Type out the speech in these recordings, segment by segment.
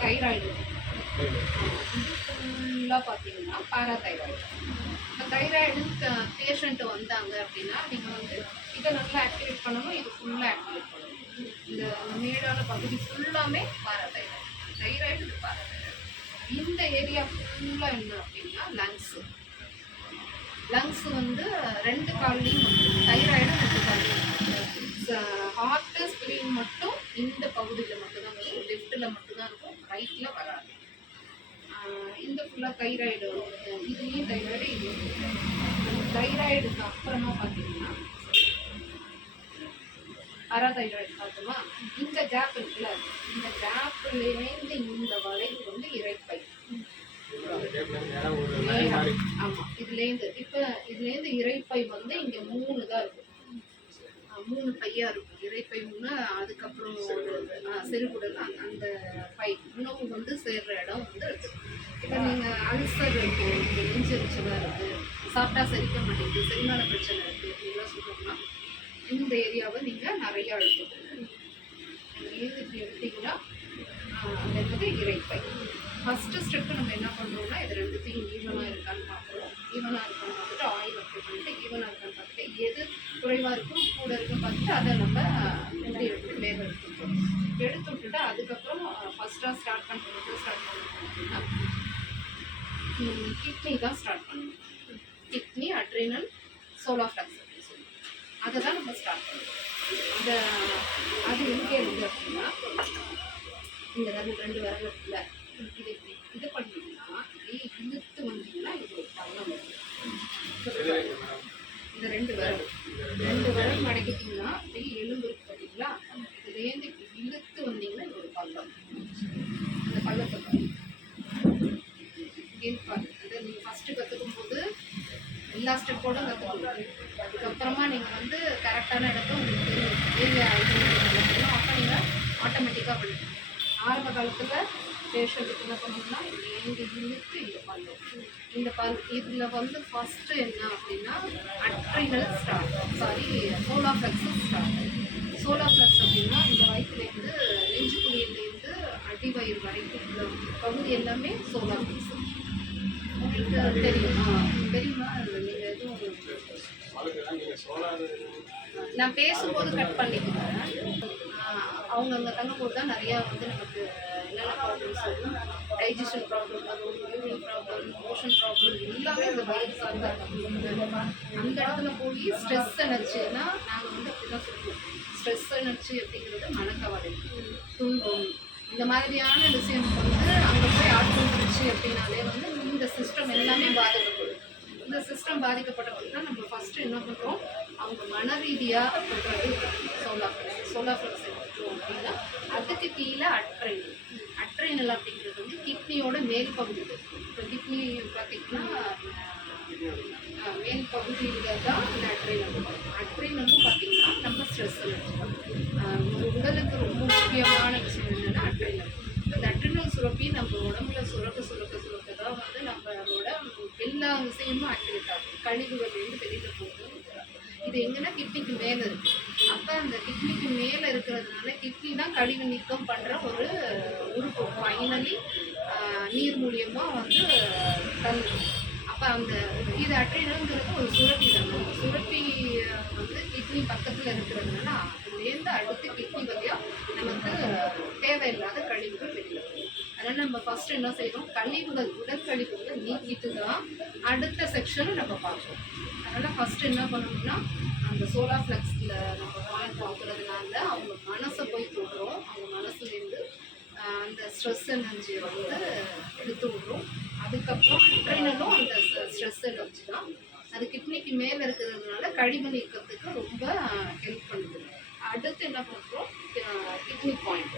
Thyroid. இது ஃபுல்லாக பார்த்தீங்கன்னா பாராதைராய்டு. இந்த தைராய்டு பேஷண்ட்டு வந்தாங்க அப்படின்னா நீங்கள் வந்து இதை நல்லா ஆக்டிவேட் பண்ணணும், இது ஃபுல்லாக ஆக்டிவேட் பண்ணணும். இந்த மேடான பகுதி ஃபுல்லாமே பாராதைராய்டு. தைராய்டு இது பாராதைராய்டு. இந்த ஏரியா ஃபுல்லாக என்ன அப்படின்னா லங்ஸு. லங்ஸ் வந்து 2 கால்லையும் வந்து தைராய்டு 2 கால்லையும். ஹார்ட்டு ஸ்க்ரீன் மட்டும் இந்த பகுதியில் மட்டும்தான் வரும், லெஃப்ட்டில் மட்டும்தான் இருக்கும், ரைட்டில் வராது. இந்த ஃபுல்லாக தைராய்டு, இதுலேயும் தைராய்டு, இதுலேயும் தைராய்டுக்கு அப்புறமா பார்த்தீங்கன்னா பாராதைராய்டு பார்த்தோமா. இந்த கேப் இருக்குல்ல, இந்த கேப்லேருந்து இந்த வளைவு வந்து இரைப்பை. ஆமாம், இதுலேருந்து இப்போ இதுலேருந்து இரைப்பை வந்து இங்கே 3 தான் இருக்கும், 3 பையாக இருக்கும். இரைப்பை 3, அதுக்கப்புறம் செருகுடல், அந்த பை உணவு வந்து சேர்ற இடம் வந்து இருக்குது. இப்போ நீங்கள் அல்சர் இருக்குது, நெஞ்செரிச்சலாக இருக்குது, சாப்பிட்டா செரிக்க மாட்டேங்குது, செரிமான பிரச்சனை இருக்குது அப்படின்லாம் சொல்கிறோம்னா இந்த ஏரியாவை நீங்கள் நிறையா எடுத்துக்கணும். இப்படி எடுத்தீங்கன்னா அந்த என்னது இரைப்பை. ஃபஸ்ட்டு ஸ்டெப்பு நம்ம என்ன பண்ணுறோம்னா இது ரெண்டுத்தையும் ஈவனாக இருக்கான்னு பார்க்குறோம். ஈவனாக இருக்கான்னு பார்த்துட்டு ஆயில் அப்ளை பண்ணிவிட்டு ஈவனாக இருக்கான்னு பார்த்துட்டு எது குறைவாக இருக்கும் கூட இருக்குன்னு பார்த்துட்டு அதை நம்ம இப்படி எடுத்து மேலே எடுத்து விட்டுட்டு அதுக்கப்புறம் ஃபஸ்ட்டாக ஸ்டார்ட் பண்ணுறது அப்படின்னா கிட்னி தான் ஸ்டார்ட் பண்ணணும். கிட்னி, அட்ரினல், சோலார் ஃப்ளக்ஸ் அப்படின்னு சொல்லி அதை தான் நம்ம ஸ்டார்ட் பண்ணணும். அது எங்கே இருக்குது அப்படின்னா இந்த விரல் 2 விரல் இருக்குல்ல, இது இது பண்ணிங்கன்னா இப்படி இழுத்து வந்தீங்கன்னா இது ஒரு பள்ளம் வரும். இந்த 2 விரல் மடக்கிட்டிங்கன்னா அப்படியே எலும்பு இருக்கு பார்த்தீங்களா, இதுலேருந்து இப்படி இழுத்து வந்தீங்கன்னா இது ஒரு பள்ளம். இந்த பள்ளத்தை பாருங்க. அதை நீங்கள் ஃபஸ்ட்டு கற்றுக்கும் போது எல்லா ஸ்டெப்போடும் கற்றுக்கணும். அதுக்கப்புறமா நீங்கள் வந்து கரெக்டான இடத்த உங்களுக்கு தெரியும், அப்போ நீங்கள் ஆட்டோமேட்டிக்காக பண்ணுங்கள். ஆரம்ப காலத்தில் பேஷண்ட்டுக்கு என்ன பண்ணணும்னா இங்கே இழுத்து இந்த பல்லும் இந்த இதில் வந்து ஃபஸ்ட்டு என்ன அப்படின்னா adrenal solar fluxes start. Solar flux அப்படின்னா இந்த வயிற்றுலேருந்து நெஞ்சுக்குழியிலேருந்து அடிவயிறு வரைக்கும் உள்ள பகுதி எல்லாமே சோலார் ஃப்ளக்ஸ். உங்களுக்கு தெரியுமா? நீங்கள் எதுவும் நான் பேசும்போது கட் பண்ணிக்கிறேன். அவங்க அங்கே தங்கும்போது தான் நிறையா வந்து நமக்கு என்னென்ன ப்ராப்ளம்ஸ் வரும், டைஜஷன் ப்ராப்ளம், அதுவும் யூரின் ப்ராப்ளம், மோஷன் ப்ராப்ளம் எல்லாமே அந்த வயிறு சார்ந்த அந்த இடத்துல போய் ஸ்ட்ரெஸ் எனர்ஜினா நாங்கள் வந்து அப்படி தான் சொல்லுவோம். ஸ்ட்ரெஸ் எனர்ஜி அப்படிங்கிறது மனக்கவலை, துன்பம், இந்த மாதிரியான விஷயம் வந்து அங்கே போய் ஆட்கொண்டுருச்சு அப்படின்னாலே வந்து இந்த சிஸ்டம் எல்லாமே பாதிக்கப்படும். இந்த சிஸ்டம் பாதிக்கப்பட்டவங்கன்னா நம்ம ஃபஸ்ட்டு என்ன பண்ணுறோம், அவங்க மன ரீதியாக சொல்கிறது சோலார் ஃப்ளக்ஸ் எடுத்துட்டோம் அப்படின்னா அதுக்கு கீழே அட்ரைனல் அப்படிங்கிறது வந்து கிட்னியோட மேல் பகுதி. இப்போ கிட்னி பார்த்திங்கன்னா மேல் பகுதியில் தான் இந்த அட்ரைனலும் பார்த்திங்கன்னா நம்ம ஸ்ட்ரெஸ் ஒரு உடலுக்கு ரொம்ப முக்கியமான விஷயம் என்னென்னா அட்ரைனல். இந்த அட்ரினல் சுரப்பி நம்ம உடம்புல சுரக்க தான் வந்து நம்மளோட எல்லா விஷயமும் ஆக்டிவேட் ஆகும். கழிவுகள்லேருந்து வெளியில் போகும். இது எங்கன்னா கிட்னிக்கு மேலே இருக்குது. அப்போ அந்த கிட்னிக்கு மேலே இருக்கிறதுனால கிட்னி தான் கழிவு நீக்கம் பண்ணுற ஒரு உறுப்பு. ஃபைனலி நீர் மூலியமாக வந்து தள்ளும். அப்போ அந்த இது அட்ரினல்ங்கிறது ஒரு சுரப்பி தான். அந்த சுரப்பி வந்து கிட்னி பக்கத்தில் இருக்கிறதுனால அதுலேருந்து அடுத்து கிட்னி வழியாக நமக்கு தேவையில்லாத கழிவுகள் வெளியில் போகும். அதனால் நம்ம ஃபஸ்ட்டு என்ன செய்யணும், உடற்கழிவுகளை நீக்கிட்டு தான் அடுத்த செக்ஷனை நம்ம பார்ப்போம். அதனால் ஃபஸ்ட்டு என்ன பண்ணணும்னா அந்த சோலார் ஃப்ளக்ஸில் நம்ம பாயிண்ட் பார்க்குறதுனால அவங்க மனசை போய் தொடுறோம். அவங்க மனசுலேருந்து அந்த ஸ்ட்ரெஸ் எனர்ஜியை வந்து எடுத்து விடுறோம். அதுக்கப்புறம் அட்ரினலும் அந்த ஸ்ட்ரெஸ் எனர்ஜி தான். அது கிட்னிக்கு மேலே இருக்கிறதுனால கழிவு நீக்கத்துக்கு ரொம்ப ஹெல்ப் பண்ணுது. அடுத்து என்ன பண்ணுறோம், கிட்னி பாயிண்ட்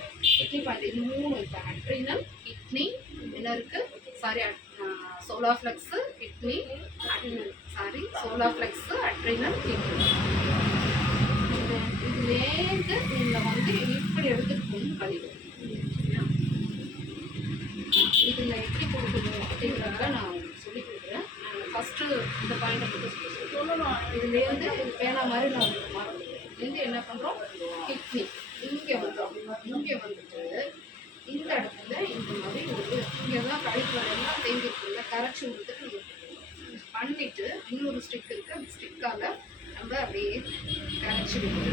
இது 3 இப்போ அட்ரினல், கிட்னி என்ன இருக்குது, solar flux, kidney, solar plexus, adrenal, kidney. இதுலேருந்து நீங்கள் வந்து இப்படி எடுத்துகிட்டு போகணும் கழிவு. இதில் எப்படி கொடுக்கணும் அப்படிங்கிறத நான் சொல்லிக் கொடுக்குறேன். ஃபஸ்ட்டு இந்த பாயிண்டை மட்டும் சொல்லணும். இதுலேருந்து பேனா மாதிரி நான் மாறணும். இதுலேருந்து என்ன பண்ணுறோம், கிட்னி இங்கே வந்துடும். இங்கே வந்துட்டு இந்த இடத்துல இந்த மாதிரி வந்து இங்கே தான் கழிவு எல்லாம் தேங்கிருக்குல்ல கரைச்சி விட்டுட்டு நம்ம பண்ணிட்டு இன்னொரு ஸ்டிக் இருக்குது அந்த ஸ்டிக்கால் நம்ம அப்படியே கரைச்சி விட்டுட்டு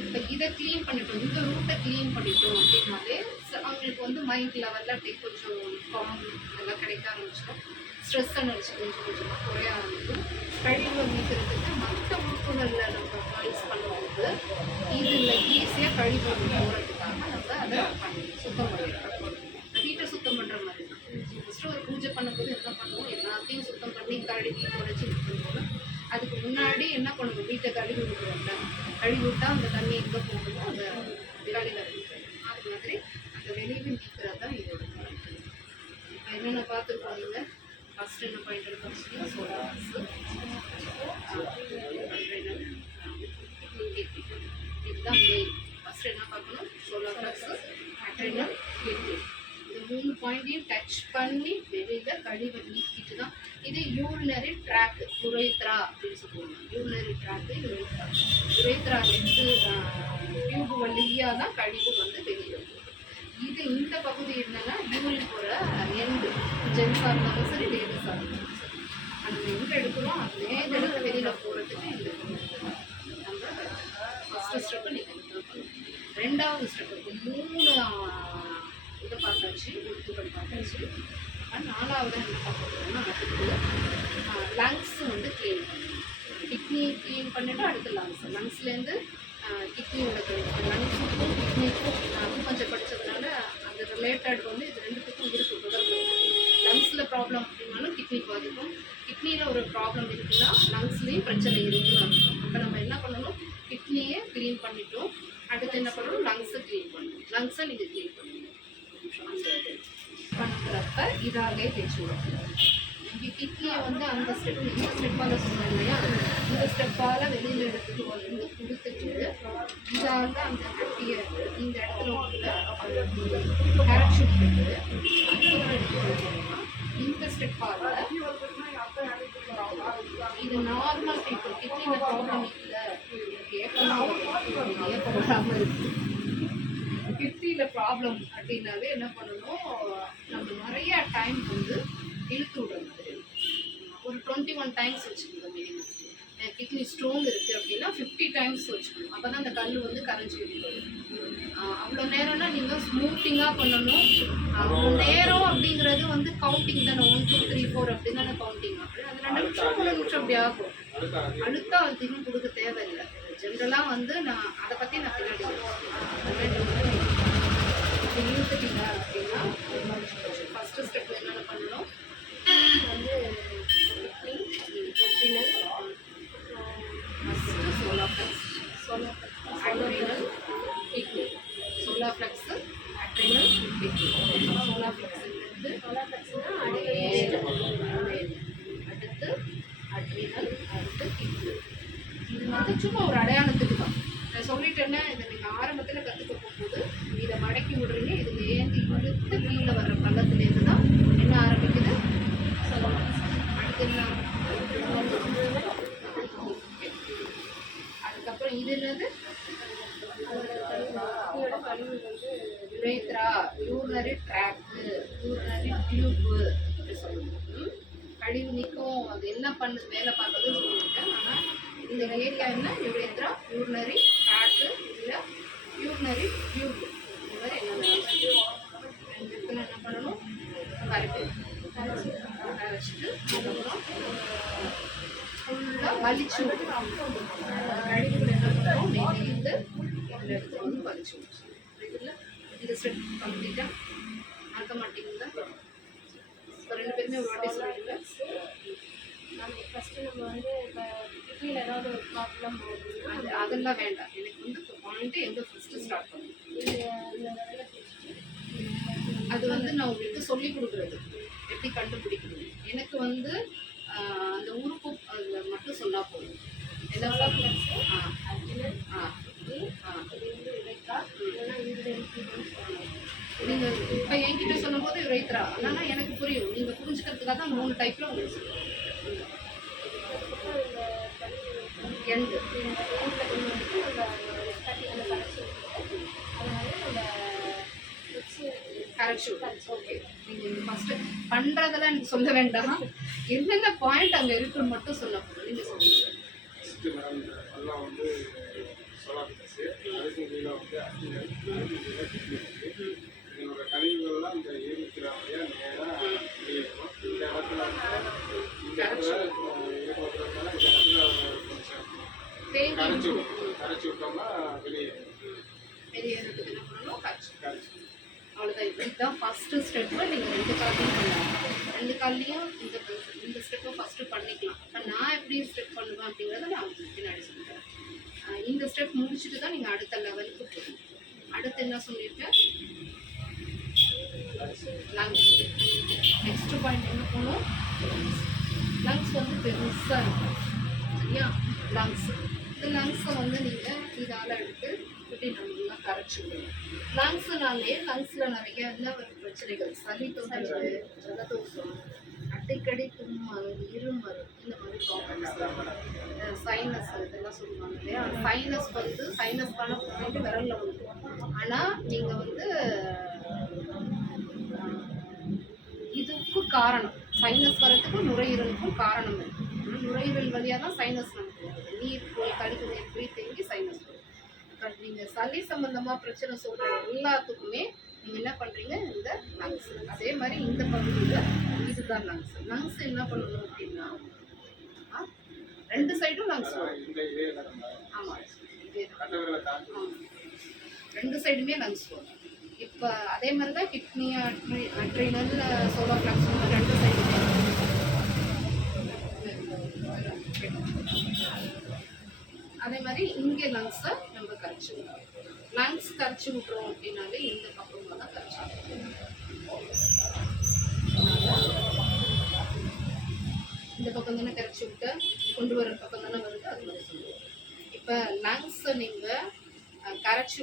இப்போ இதை க்ளீன் பண்ணிட்டோம், இந்த ரூட்டை க்ளீன் பண்ணிட்டோம் அப்படின்னாலே அவங்களுக்கு வந்து மைண்ட் லெவலில் அப்படியே கொஞ்சம் காம் இதெல்லாம் கிடைக்க ஆரம்பிச்சிடும். ஸ்ட்ரெஸ் எனர்ஜி கொஞ்சம் கொஞ்சமாக குறைய ஆரம்பிக்கும். கழிவு நீக்கிறதுக்கு மற்ற உறுப்புகளில் நம்ம யூஸ் பண்ணும்போது இதில் ஈஸியாக கழிவு போகிறதுக்காக நம்ம அதை பண்ணி சுத்தம் பண்ணிடுறோம். வீட்டை சுத்தம் பண்ணுற மாதிரி தான். ஃபஸ்ட்டு ஒரு பூஜை பண்ணும்போது என்ன பண்ணுவோம், எல்லாத்தையும் சுத்தம் பண்ணி கழுவி உடச்சி பண்ணுவோம். அதுக்கு முன்னாடி என்ன பண்ணணும், வீட்டை கழுவி விட்டுருவோம்ல, கழுவி விட்டால் அந்த தண்ணி எங்கே போகணுமோ அதை கழுவி அது மாதிரி அந்த வெளியே நீக்கிறது தான் இதோட பாயிண்ட். இப்போ என்னென்ன பார்த்துருக்கோம் நீங்கள் ஃபஸ்ட் என்ன பாயிண்ட் எடுத்தோம்னா சோலார்ஸ் இதுதான் மெயின். ஃபஸ்ட்டு என்ன பார்க்கணும், சோலார் ஃப்ளக்ஸ், அட்ரினல், லிக்விட். இந்த 3 பாயிண்ட்டையும் டச் பண்ணி வெளியில் கழிவை நீக்கிட்டு தான் இது யூரினரி ட்ராக், யுரேத்ரா அப்படின்னு சொல்லுவாங்க. யூரினரி ட்ராக்கு யுரேத்ரா டியூப் வழியாக தான் கழிவு வந்து வெளியில் வரும். இது இந்த பகுதி என்னன்னா யூரின் போகிற எண்டு, ஜென்ஸாக இருந்தாலும் சரி லேடிஸாக இருந்தாலும் சரி, அந்த எங்கே எடுக்கிறோம் அதே இடத்துல வெளியில் போகிறதுக்கு இந்த நம்ம ஃபஸ்ட்டு ஸ்டெப்பு நீங்கள் ரெண்டாவது ஸ்டெப்பு 3 இதை பார்த்தாச்சு, உறுப்புகள் பார்த்தாச்சு. நாலாவது என்ன பார்க்க போகிறோம்னா அடுத்து லங்ஸ் வந்து க்ளீன் பண்ணணும். கிட்னி க்ளீன் பண்ணிவிட்டு அடுத்து லங்ஸ்லேருந்து கிட்னியோட லங்ஸுக்கும் கிட்னிக்கும் கொஞ்சம் படித்ததுனால அந்த ரிலேட்டட் வந்து இது ரெண்டுத்துக்கும் இருக்குது தொடர்பு. லங்ஸில் ப்ராப்ளம் அப்படின்னாலும் கிட்னி பாதிக்கும், கிட்னியில் ஒரு ப்ராப்ளம் இருக்குன்னா லங்ஸ்லேயும் பிரச்சனை இருக்குன்னு அர்த்தம். அப்போ நம்ம என்ன பண்ணணும், கிட்னியை க்ளீன் பண்ணிட்டோம், அடுத்து என்ன பண்ணணும், லங்ஸை க்ளீன் பண்ணணும். லங்ஸை நீங்கள் க்ளீன் பண்ணணும் பண்ணுறப்ப இதாலே தேய்ச்சி விடணும். இங்கே கிட்னியை வந்து அந்த ஸ்டெப் இந்த ஸ்டெப்பால் சொன்னேன் இல்லையா, இந்த ஸ்டெப்பால் வெளியில் எடுத்துட்டு வந்து கொடுத்துட்டு இதால் அந்த கட்டியை இந்த இடத்துல உள்ள கரைச்சி விட்டுட்டு அதுக்கப்புறம் எடுத்துக்கிட்டோம்னா இந்த ஸ்டெப்பால் இது நார்மல் பீப்புள் கிட்னியில் ப்ராப்ளம் இல்லை, ஏப்பம் வராமல் இருக்குது. கிட்னியில் ப்ராப்ளம் அப்படின்னாவே என்ன பண்ணணும், நம்ம நிறைய டைம் வந்து இழுத்து விடுற மாதிரி ஒரு 21 டைம்ஸ் வச்சுக்கணும். மினிமம் கிட்னி ஸ்டோன் இருக்குது அப்படின்னா 50 டைம்ஸ் வச்சுக்கணும். அப்போ தான் அந்த கல் வந்து கரைஞ்சி விடும். அவ்வளோ நேரம்னா நீங்கள் ஸ்மூத்திங்காக பண்ணணும். அவ்வளோ நேரம் அப்படிங்கிறது வந்து கவுண்டிங் தானே, 1 2 3 4 அப்படின்னு தானே கவுண்டிங். அப்படி அது 2 நிமிஷம் 3 நிமிஷம் அப்படி ஆகும். அழுத்தம் அதிகம் கொடுக்க தேவையில்லை. ஜென்ரலாக வந்து நான் அதை பற்றி நான் பின்னாடி இழுத்துட்டீங்க அப்படின்னா ஃபஸ்ட்டு ஸ்டெப்பில் என்னென்ன பண்ணணும் வந்து first adrenal kidney, solar plexus adrenal kidney. Solar ஃப்ளக்ஸுங்கிறது அடுத்து அட்ரினல், அடுத்து கிட்னி. இது வந்து சும்மா ஒரு அடையாளத்துக்கு தான் நான் சொல்லிட்டேன்னா. இதை நீங்கள் ஆரம்பத்தில் கற்றுக்க போகும்போது இதை மடக்கி விடுறீங்க, இதில் ஏந்தி இழுத்து கீழே வர்ற பள்ளத்துலேருந்து தான் என்ன ஆரம்பிக்குது சொல்லலாம். அடுத்து என்ன, அதுக்கப்புறம் இது என்னது கழிவு வந்து urethra, urinary track, urinary tube அப்படி சொல்லணும். கழிவு நீக்கும் அது என்ன பண்ணுது வேலை பார்க்குறதுன்னு சொல்லியிருக்கேன். ஆனால் இந்த ஏரியா என்ன, யுரேத்ரா, யூரினரி ட்ராக்கு, இல்லை யூரினரி டியூப், இந்த மாதிரி என்ன ரெண்டு இடத்துல என்ன பண்ணணும், கரைச்சிட்டு அதுக்கப்புறம் ஃபுல்லாக வலிச்சு விட்டுரும். கழிவுகள் என்ன பண்ணுறோம், வெளியிருந்து இதில் எடுத்து வந்து வலிச்சு விட்டுரும். இதில் இந்த ஸ்டெப் கம்ப்ளீட்டாக மறக்க மாட்டீங்களா? இப்போ 2 பேருமே ஒரு வாட்டி சொல்லிடுங்க. ஃபஸ்ட்டு நம்ம வந்து இப்போ கிட்னியில் ஏதாவது ஒரு ப்ராப்ளம் அதெல்லாம் வேண்டாம். எனக்கு வந்து இப்போ பாயிண்ட்டு எங்கே ஃபஸ்ட்டு ஸ்டார்ட் பண்ணணும், அது வந்து நான் உங்களுக்கு சொல்லி கொடுக்குறது எப்படி கண்டுபிடிக்கணும். எனக்கு வந்து அந்த உறுப்பு அதில் மட்டும் சொன்னால் போதும். என்ன நீங்கள் இப்போ என்கிட்ட சொல்லும்போது யுரேத்ரா, ஆனால் எனக்கு புரியும், நீங்கள் புரிஞ்சுக்கிறதுக்காக தான் 3 டைப்பில் உங்களுக்கு சொல்லுவேன். கரெக்ட். ஓகே. நீங்க ஃபர்ஸ்ட் பண்றதெல்லாம் எனக்கு சொல்ல வேண்டாம். என்னென்ன பாயிண்ட் அங்க இருக்குன்னு மட்டும் சொல்ல போதும். நீங்க சொல்லுங்க. ஃபஸ்ட்டு மேடம் இந்த பள்ளம் வந்து சோலார் பிளஸு, அதுக்கு கீழே வந்து அக்னிகள், அதுக்கு கீழே கிட்னி இருக்குது. இதனோட கழிவுகள்லாம் இந்த ஏரிக்கிற வழியாக நேராக வெளியேறும். இந்த இடத்துல வந்து இந்த இடத்துல இருக்கிறதுனால இந்த இடத்துல கொஞ்சம் கரைச்சி விட்டோம்னா வெளியேறும். வெளியேறதுக்கு என்ன பண்ணணும்? கரெக்ட். கரைச்சி அவ்வளோதான். இதுதான் ஃபஸ்ட்டு ஸ்டெப்பு. நீங்கள் 2 கால்லையும் பண்ணலாம். 2 கால்லையும் இந்த ஸ்டெப்பை ஃபஸ்ட்டு பண்ணிக்கலாம். இப்போ நான் எப்படி ஸ்டெப் பண்ணுவேன் அப்படிங்கிறத நான் உங்களுக்கு பின்னாடி சொல்லித்தரேன். இந்த ஸ்டெப் முடிச்சுட்டு தான் நீங்கள் அடுத்த லெவலுக்கு போகணும். அடுத்து என்ன சொல்லியிருக்கேன்? லங்ஸ். நெக்ஸ்ட் பாயிண்ட் என்ன போகணும்? லங்ஸ் வந்து பெருசாக இருக்கும். சரியா? லங்ஸ். இந்த லங்ஸை வந்து நீங்கள் இதால் எடுத்து இப்படி நல்லா கரைச்சி விடணும். லங்ஸில் நிறைய என்ன பிரச்சனைகள், சளி தொந்தரவு, ஜலதோஷம், அடிக்கடி தும்மல், இருமல், இந்த மாதிரி ப்ராப்ளம்ஸ், சைனஸ் இதெல்லாம் சொல்லுவாங்க இல்லையா? சைனஸ் வந்து சைனஸ்க்கான பாயிண்ட் விரலில் வந்துடும். ஆனால் நீங்கள் வந்து இதுக்கு காரணம் சைனஸ் வரத்துக்கும் நுரையீரலுக்கும் காரணம் இருக்குது. நுரையீரல் வழியாக தான் சைனஸ் நமக்கு வருது. நீர் போய் கழிவு நீர் போய் தேங்கி சைனஸ் வரும். நீங்கள் சளி சம்பந்தமாக பிரச்சனை சொல்கிற எல்லாத்துக்குமே நீங்கள் என்ன பண்ணுறீங்க? இந்த லங்ஸ். அதே மாதிரி இந்த பகுதியில் இதுதான் லங்ஸ். லங்ஸ் என்ன பண்ணணும் அப்படின்னா 2 சைடும் லங்ஸ் வரும். ஆமாம், இதே தான். 2 சைடுமே லங்ஸ் வரும். இப்போ அதே மாதிரி தான் கிட்னி, அட்ரினல், சோலோ பிளக்ஸ் 2 சைடுமே. அதே மாதிரி இங்கே லங்ஸை நம்ம கரைச்சி விடுறோம். லங்ஸ் கரைச்சி விட்றோம் அப்படின்னாலே இந்த பக்கமாக தான் கரைச்சி விடுறோம். இந்த பக்கம் தானே கரைச்சி விட்டு கொண்டு வர பக்கம் தானே வருது, அது மாதிரி சொல்லுவோம். இப்போ லங்ஸை நீங்கள் கரைச்சி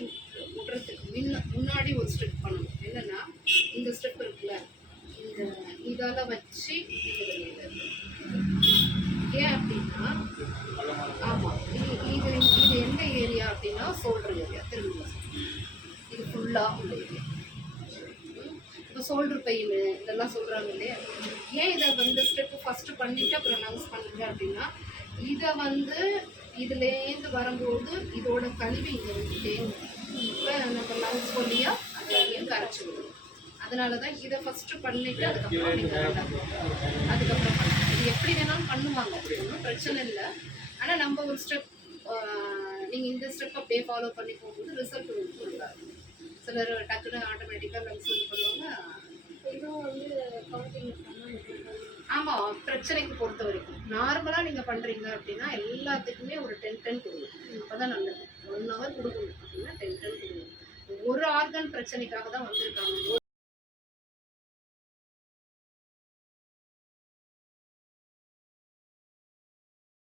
விட்றதுக்கு முன்னாடி ஒரு ஸ்டெப் பண்ணணும். என்னென்னா இந்த ஸ்டெப் இருக்குல்ல, இதால் வச்சு ஏன் அப்படின்னா, ஆமாம், இது எந்த ஏரியா அப்படின்னா ஷோல்டர் ஏரியா. திரும்ப இது ஃபுல்லாக உள்ள ஏரியா. இப்போ ஷோல்டர் பெயின் இதெல்லாம் சொல்கிறாங்க இல்லையா? ஏன் இதை வந்து ஸ்டெப்பு ஃபஸ்ட்டு பண்ணிவிட்டு அப்புறம் லங்ஸ் பண்ணுங்க அப்படின்னா, இதை வந்து இதுலேருந்து வரும்போது இதோட கழிவு இங்கே வந்துட்டே இப்போ நம்ம லங்ஸ் வழியாக அதையும் கரைச்சி விடணும். அதனால தான் இதை ஃபஸ்ட்டு பண்ணிவிட்டு அதுக்கப்புறம் நீங்கள் அதுக்கப்புறம் பண்ணலாம். இது எப்படி வேணாலும் பண்ணுவாங்க, ஒன்றும் பிரச்சனை இல்லை. ஆனால் நம்ம ஒரு ஸ்டெப் நீங்கள் இந்த ஸ்டெப் அப்படியே ஃபாலோ பண்ணி போகும்போது ரிசல்ட் வந்து நல்லா இருக்கும். சிலர் டக்குன்னு ஆட்டோமேட்டிக்காக லங்ஸ் இது பண்ணுவாங்க. இதுவும் வந்து கவுண்டிங் ஆமாம், பிரச்சனைக்கு பொறுத்த வரைக்கும் நார்மலாக நீங்கள் பண்ணுறீங்க அப்படின்னா எல்லாத்துக்குமே ஒரு 10 கொடுங்க. அப்போ தான் நல்லது. 1 hour கொடுக்கணும் அப்படின்னா 10 கொடுங்க. ஒரு ஆர்கன் பிரச்சனைக்காக தான் வந்திருக்காங்க.